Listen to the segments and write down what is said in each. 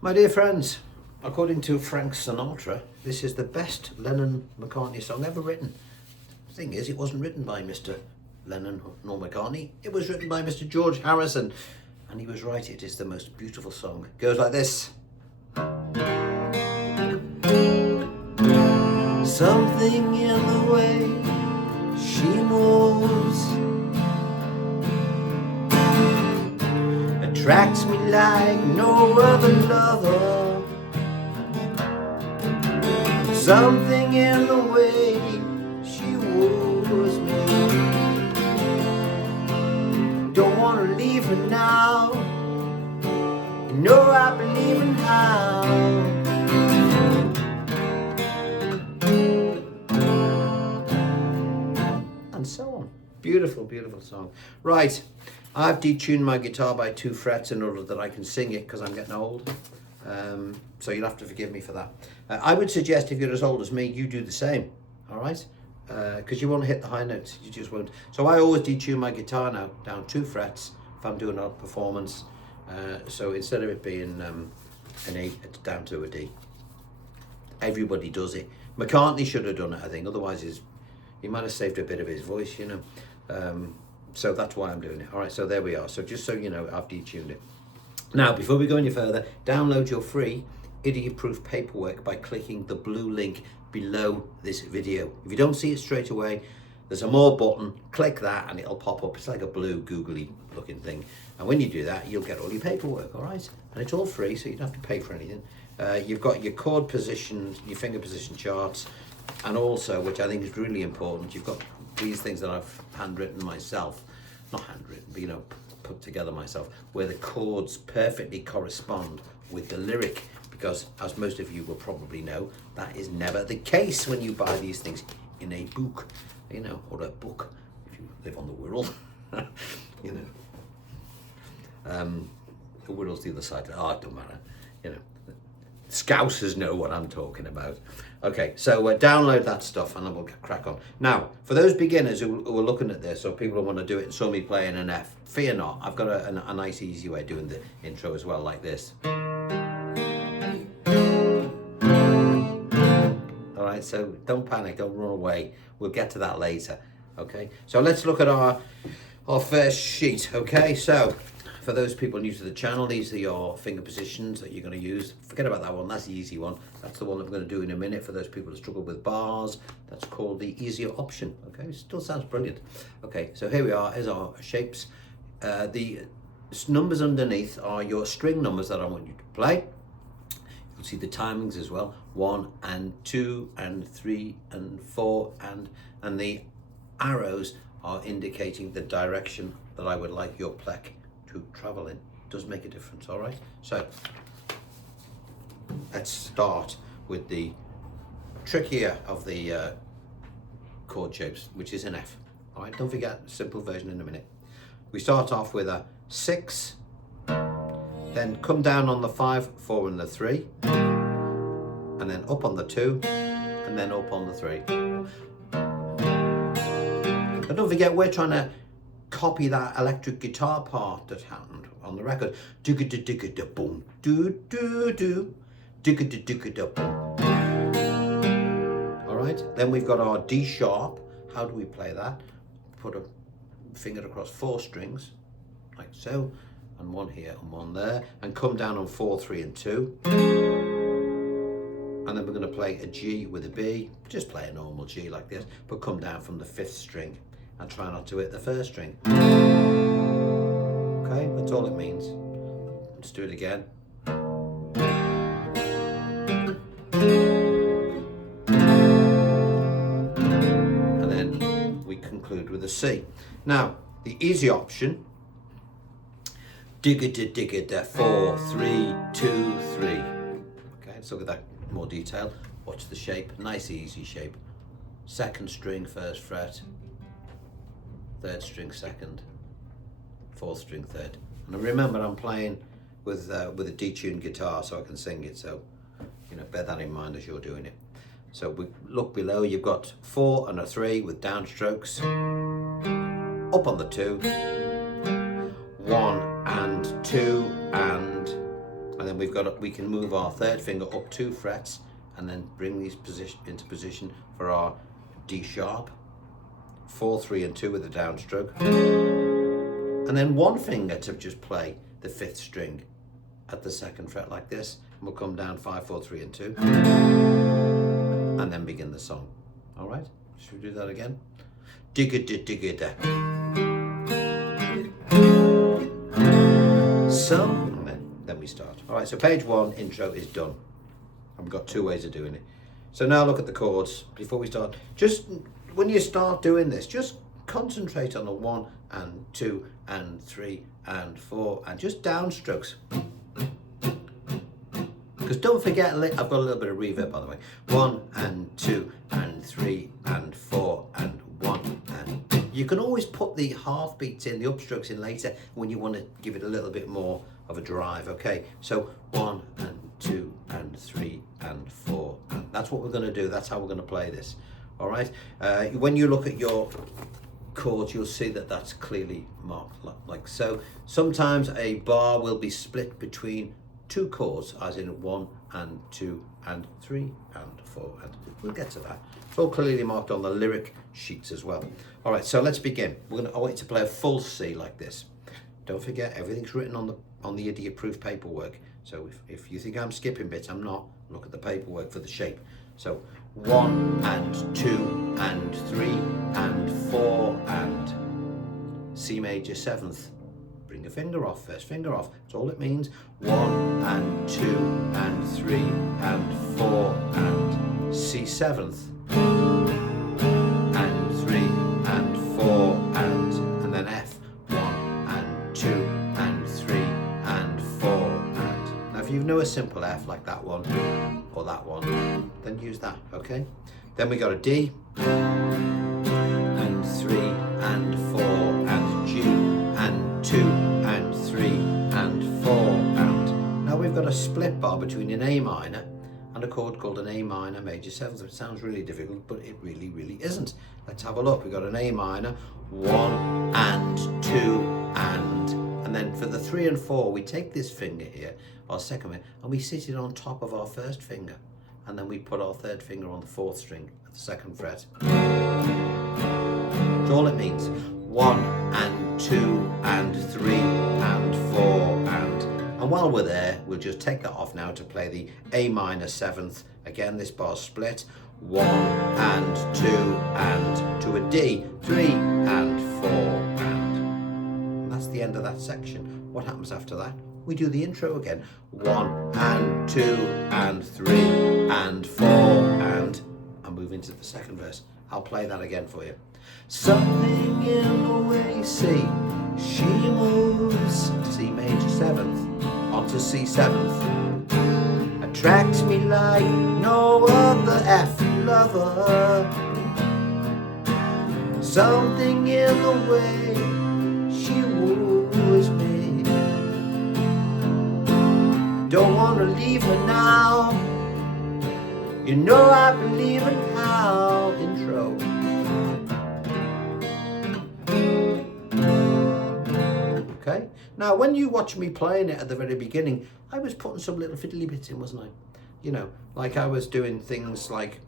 My dear friends, according to Frank Sinatra, this is the best Lennon-McCartney song ever written. The thing is, it wasn't written by Mr. Lennon nor McCartney. It was written by Mr. George Harrison. And he was right, it is the most beautiful song. It goes like this. Something in the way she moves attracts me like no other lover. Something in the way she woos me. Don't want to leave her now. You know I believe in how. And so on. Beautiful, beautiful song. Right, I've detuned my guitar by 2 frets in order that I can sing it because I'm getting old. So you'll have to forgive me for that. I would suggest if you're as old as me, you do the same, all right? Because you won't hit the high notes, you just won't. So I always detune my guitar now, down 2 frets if I'm doing a performance. So instead of it being an E, it's down to a D. Everybody does it. McCartney should have done it, I think, otherwise he might have saved a bit of his voice, you know. So that's why I'm doing it. All right, so there we are. So just so you know, I've detuned it. Now, before we go any further, download your free idiot-proof paperwork by clicking the blue link below this video. If you don't see it straight away, there's a more button, click that and it'll pop up. It's like a blue googly looking thing. And when you do that, you'll get all your paperwork, all right? And it's all free, so you don't have to pay for anything. You've got your chord positions, your finger position charts, and also, which I think is really important, you've got these things that I've handwritten myself. Not handwritten, but you know, put together myself, where the chords perfectly correspond with the lyric, because as most of you will probably know, that is never the case when you buy these things in a book, you know, or a book if you live on the Wirral. You know, the Wirral's the other side. Oh, it don't matter, you know. Scousers know what I'm talking about. Okay, so download that stuff and then we'll crack on. Now, for those beginners who are looking at this, or people who want to do it and saw me playing an F, fear not, I've got a nice easy way of doing the intro as well, like this. All right, so don't panic, don't run away. We'll get to that later, okay? So let's look at our first sheet, okay? So, for those people new to the channel, these are your finger positions that you're going to use. Forget about that one, that's the easy one. That's the one that we're going to do in a minute for those people who struggle with bars. That's called the easier option, okay? Still sounds brilliant. Okay, so here we are, here's our shapes. The numbers underneath are your string numbers that I want you to play. You'll see the timings as well. 1 and 2 and 3 and 4 and the arrows are indicating the direction that I would like your pleck to travel in. Does make a difference, all right? So let's start with the trickier of the chord shapes, which is an F. All right, don't forget, simple version in a minute. We start off with a 6, then come down on the 5, 4 and the 3, and then up on the 2, and then up on the 3. And don't forget, we're trying to copy that electric guitar part that happened on the record. Digga-da-digga-da-boom, do-do-do, digga-da-digga-da-boom. All right, then we've got our D sharp. How do we play that? Put a finger across 4 strings, like so, and 1 here and 1 there, and come down on 4, 3 and 2. And then we're going to play a G with a B. Just play a normal G like this, but come down from the 5th string and try not to hit the 1st string. Okay, that's all it means. Let's do it again. And then we conclude with a C. Now, the easy option, digga-da-digga-da, 4, 3, 2, 3. Okay, let's look at that in more detail. Watch the shape, nice easy shape. 2nd string, 1st fret. 3rd string 2nd, 4th string 3rd. And remember, I'm playing with a detuned guitar, so I can sing it. So, you know, bear that in mind as you're doing it. So we look below. You've got 4 and a 3 with downstrokes. Up on the 2, 1 and 2 and and then we can move our third finger up 2 frets and then bring these into position for our D sharp, 4, 3 and 2 with a downstroke, and then one finger to just play the 5th string at the 2nd fret like this, and we'll come down 5, 4, 3 and 2 and then begin the song. All right, should we do that again? Digga-da-digga-da. And then we start. All right, so page 1 intro is done. And we've got 2 ways of doing it. So now look at the chords before we start. Just when you start doing this, just concentrate on the 1 and 2 and 3 and 4 and just downstrokes. Because don't forget, I've got a little bit of reverb by the way. 1 and 2 and 3 and 4 and 1 and you can always put the half beats in, the upstrokes in later when you want to give it a little bit more of a drive. Okay, so 1 and 2 and 3 and 4 and that's what we're going to do. That's how we're going to play this. All right, when you look at your chords, you'll see that that's clearly marked like so. Sometimes a bar will be split between 2 chords, as in 1 and 2 and 3 and 4, and we'll get to that. It's all clearly marked on the lyric sheets as well. All right, so let's begin. I want you to play a full C like this. Don't forget, everything's written on the idiot-proof paperwork. So if you think I'm skipping bits, I'm not. Look at the paperwork for the shape. So 1 and 2 and 3 and 4 and C major 7th. Bring a finger off, first finger off. That's all it means. 1 and 2 and 3 and 4 and C 7th. And 3 and 4 and then F. 1 and 2 and 3 and 4 and. Now if you know a simple F like that one or that one, then use that, okay? Then we got a D and 3 and 4 and G and 2 and 3 and 4 and now we've got a split bar between an A minor and a chord called an A minor major 7th. It sounds really difficult, but it really isn't. Let's have a look. We've got an A minor, 1 and 2 and then for the 3 and 4 we take this finger here, our second finger, and we sit it on top of our first finger, and then we put our third finger on the 4th string at the 2nd fret. That's all it means. 1 and 2 and 3 and 4 and while we're there, we'll just take that off now to play the A minor 7th. Again, this bar's split. 1 and 2 and to a D, 3 and 4 and that's the end of that section. What happens after that? We do the intro again. 1 and 2 and 3 and 4 and move into the 2nd verse. I'll play that again for you. Something in the way, see, she moves, C major 7th, onto C 7th, attracts me like no other F lover. Something in the way she woos me, don't want to leave her now, you know I believe in how. Intro. Okay. Now, when you watch me playing it at the very beginning, I was putting some little fiddly bits in, wasn't I? You know, like I was doing things like,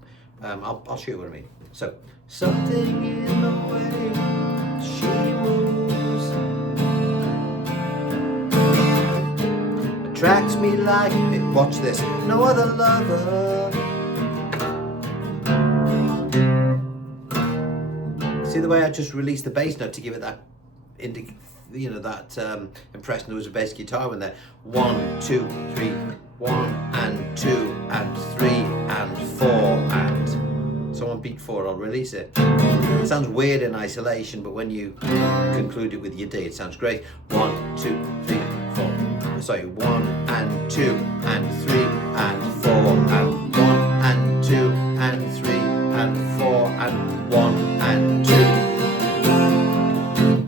I'll show you what I mean. So, something in the way she moves attracts me like, watch this, no other lover. See the way I just released the bass note to give it that impression there was a bass guitar in there. 1, 2, 3, 1 and 2 and 3 and 4 and so on beat 4 I'll release it. It sounds weird in isolation, but when you conclude it with your D, it sounds great. 1, 2, 3, 4. Sorry, 1 and 2 and 3 and 4 and 1 and 2 and 3 and 4 and 1 and 2.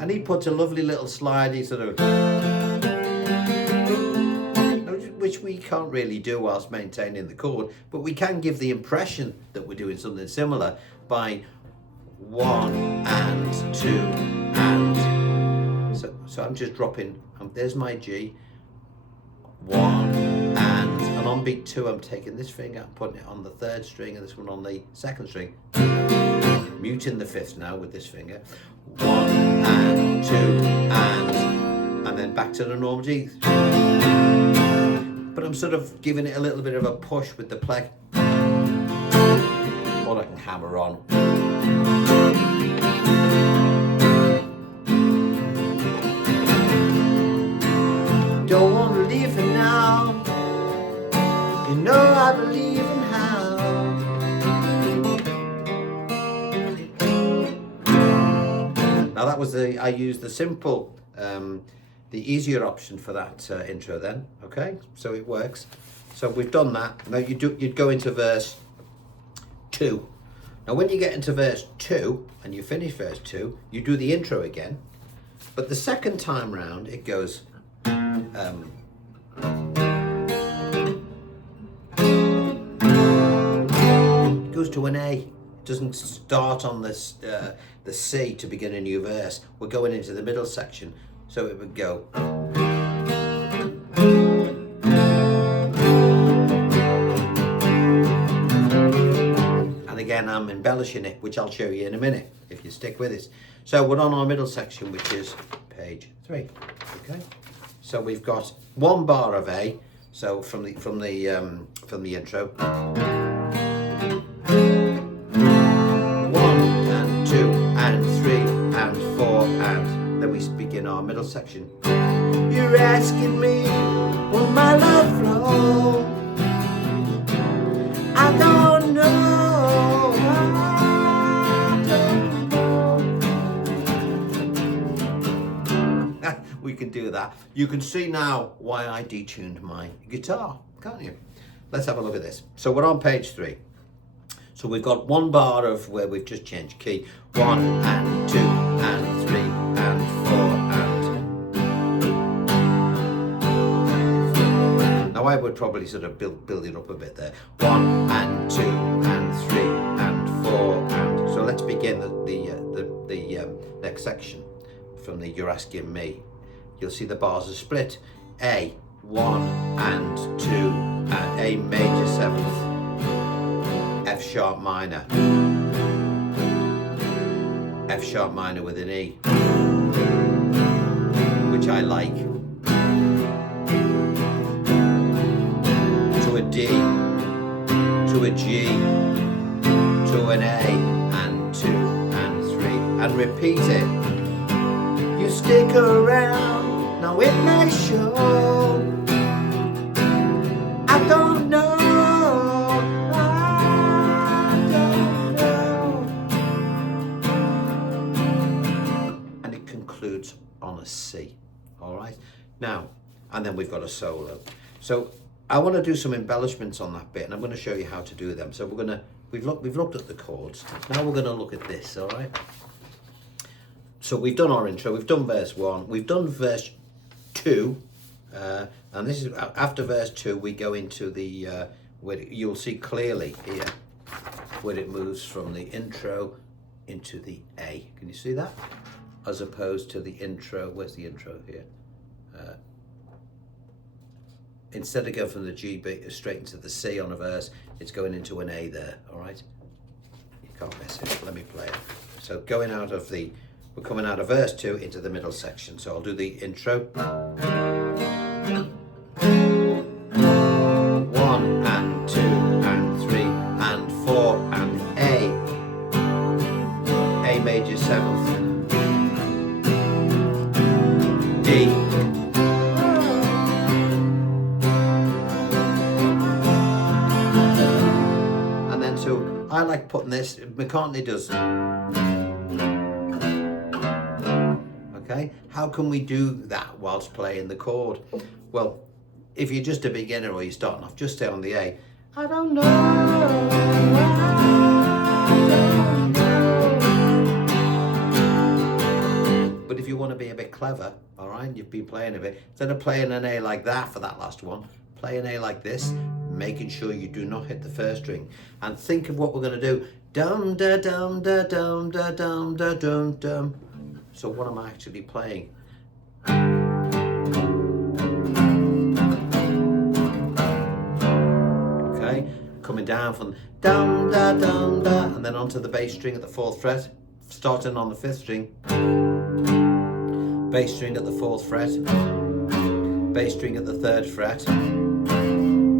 And he puts a lovely little slidey sort of, which we can't really do whilst maintaining the chord, but we can give the impression that we're doing something similar by 1 and 2 and so I'm just dropping, there's my G, 1 on beat 2, I'm taking this finger and putting it on the 3rd string and this one on the 2nd string. Muting the 5th now with this finger. 1 and 2 and then back to the normal G. But I'm sort of giving it a little bit of a push with the play. Or I can hammer on. Don't want to leave for now. You know I believe in how. Now that was I used the simple, the easier option for that intro then. Okay, so it works. So we've done that. Now you'd go into verse 2. Now when you get into verse 2 and you finish verse 2, you do the intro again. But the second time round it goes to an A. It doesn't start on this the C to begin a new verse. We're going into the middle section, so it would go. And again, I'm embellishing it, which I'll show you in a minute if you stick with it. So we're on our middle section, which is page 3. Okay. So we've got 1 bar of A. So from the intro. 1 and 2 and 3 and 4 and then we begin our middle section. You're asking me, will my love flow? I don't know. We can do that. You can see now why I detuned my guitar, can't you? Let's have a look at this. So we're on page 3. So we've got 1 bar of where we've just changed key. 1 and 2 and 3 and 4 and. Now I would probably sort of build it up a bit there. 1 and 2 and 3 and 4 and. So let's begin the next section from the You're Asking Me. You'll see the bars are split. A, 1 and 2 and A major 7th. F sharp minor, F sharp minor with an E, which I like, to a D, to a G, to an A, and 2 and 3, and repeat it. You stick around, now it may show, I don't know. On a C. All right, now and then we've got a solo. So I want to do some embellishments on that bit and I'm going to show you how to do them. So we've looked at the chords. Now we're going to look at this. All right, so we've done our intro, we've done verse 1, we've done verse 2, and this is after verse 2 we go into the where you'll see clearly here where it moves from the intro into the A. Can you see that? As opposed to the intro. Where's the intro here? Instead of going from the G straight into the C on a verse, it's going into an A there. All right, you can't miss it. Let me play it. So we're coming out of verse 2 into the middle section. So I'll do the intro. 1 and 2 and 3 and 4 and A major 7th. D. And then so I like putting this, McCartney does. Okay, how can we do that whilst playing the chord? Well, if you're just a beginner or you're starting off, just stay on the A. I don't know. But if you want to be a bit clever, all right, you've been playing a bit, instead of playing an A like that for that last one, play an A like this, making sure you do not hit the first string. And think of what we're going to do. Dum da dum da dum da dum da dum dum. So what am I actually playing? coming down from dum da dum da, and then onto the bass string at the 4th fret, starting on the 5th string, bass string at the 4th fret, bass string at the 3rd fret,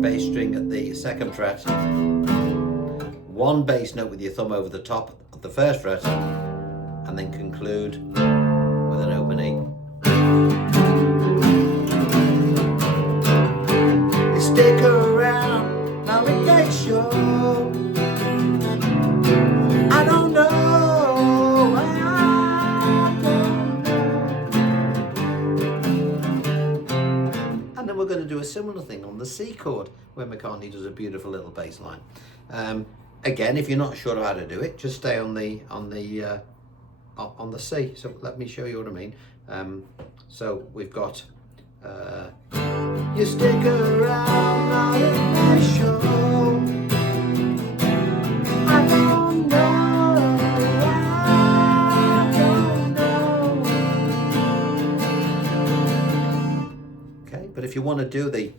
bass string at the 2nd fret, 1 bass note with your thumb over the top of the 1st fret, and then conclude with an open E. You stick around, now it makes you. I don't know. And then we're going to do a similar thing on the C chord where McCartney does a beautiful little bass line. Again, if you're not sure how to do it, just stay on the C. So let me show you what I mean. So we've got you stick around, not in my show. I don't know, I don't know. Okay, but if you want to do the,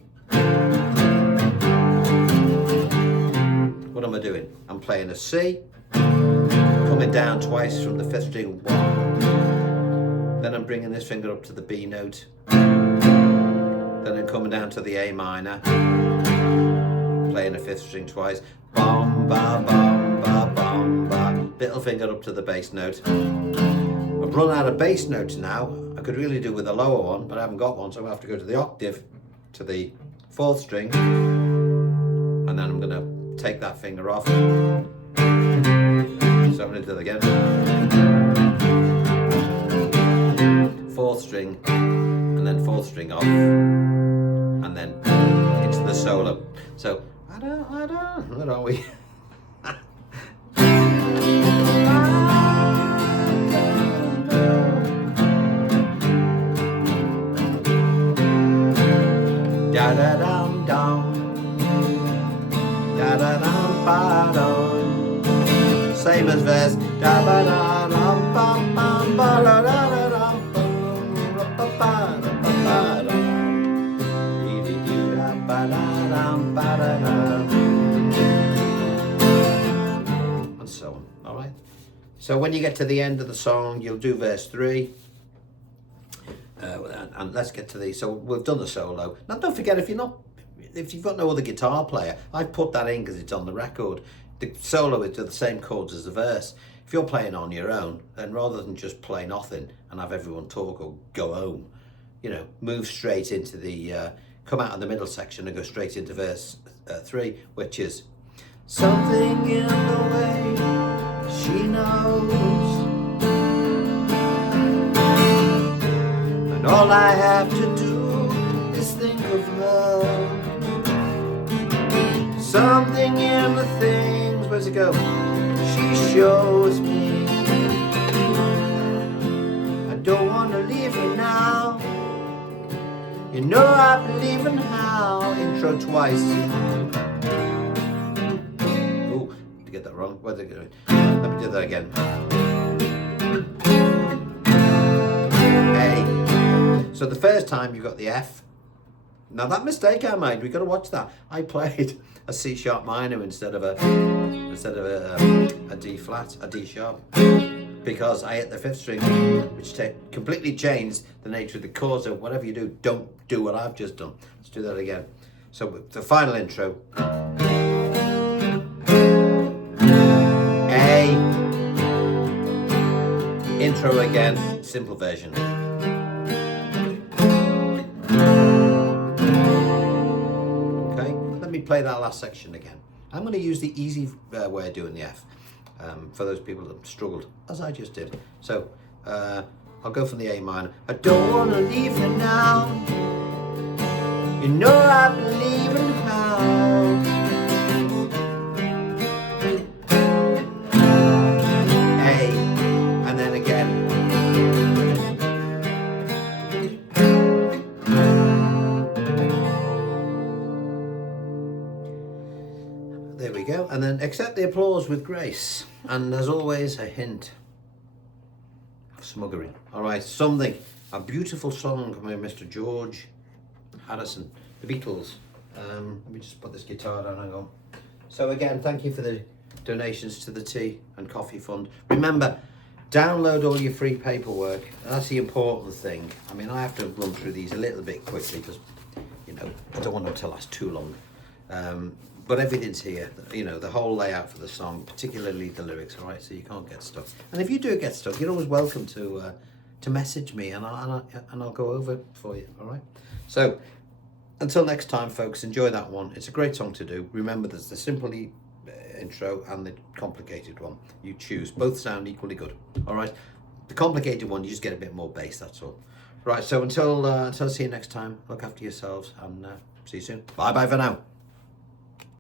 what am I doing? I'm playing a C, coming down twice from the 5th string, 1, then I'm bringing this finger up to the B note, then I'm coming down to the A minor, playing a 5th string twice, bum ba bum ba bum ba, little finger up to the bass note. I've run out of bass notes now. I could really do with a lower one, but I haven't got one, so I have to go to the octave, to the 4th string, and then I'm going to take that finger off. So I'm going to do that again. 4th string, and then 4th string off, and then into the solo. So I don't, where are we? Da da dum dum. Da da dum ba dum. Same as verse. Da ba da dum bum bum ba da da da dum bum ba ba ba da ba da. Dee dee dee da ba da dum ba da da. And so on. All right. So when you get to the end of the song, you'll do verse 3. And let's get to these. So we've done the solo. Now don't forget, if you've got no other guitar player, I've put that in because it's on the record. The solo is to the same chords as the verse. If you're playing on your own, then rather than just play nothing and have everyone talk or go home, move straight into the, come out of the middle section and go straight into verse 3, which is something in the way she knows. And all I have to do is think of her. Something in the things, where's it go? She shows me. I don't want to leave her now. You know I believe in how. Intro twice. Oh, did I get that wrong? Where'd it go? Let me do that again. A. So the first time you got the F. Now that mistake I made, we got to watch that. I played a C sharp minor instead of a D flat, a D sharp, because I hit the 5th string, which completely changed the nature of the chord. So whatever you do, don't do what I've just done. Let's do that again. So the final intro. A. Intro again, simple version. Play that last section again. I'm going to use the easy way of doing the F for those people that struggled, as I just did. So I'll go from the A minor. I don't want to leave you now. You know I believe in how. A, and then again. There we go, and then accept the applause with grace, and as always a hint of smuggery. All right, a beautiful song by Mr. George Harrison, the Beatles. Let me just put this guitar down, hang on. So again, thank you for the donations to the tea and coffee fund. Remember, download all your free paperwork. That's the important thing. I mean, I have to run through these a little bit quickly because, you know, I don't want them to last too long. But everything's here, you know, the whole layout for the song, particularly the lyrics, all right? So you can't get stuck. And if you do get stuck, you're always welcome to message me, and I'll go over it for you, all right? So until next time, folks, enjoy that one. It's a great song to do. Remember, there's the simple intro and the complicated one. You choose. Both sound equally good, all right? The complicated one, you just get a bit more bass, that's all. Right, so until I see you next time, look after yourselves, and see you soon. Bye-bye for now.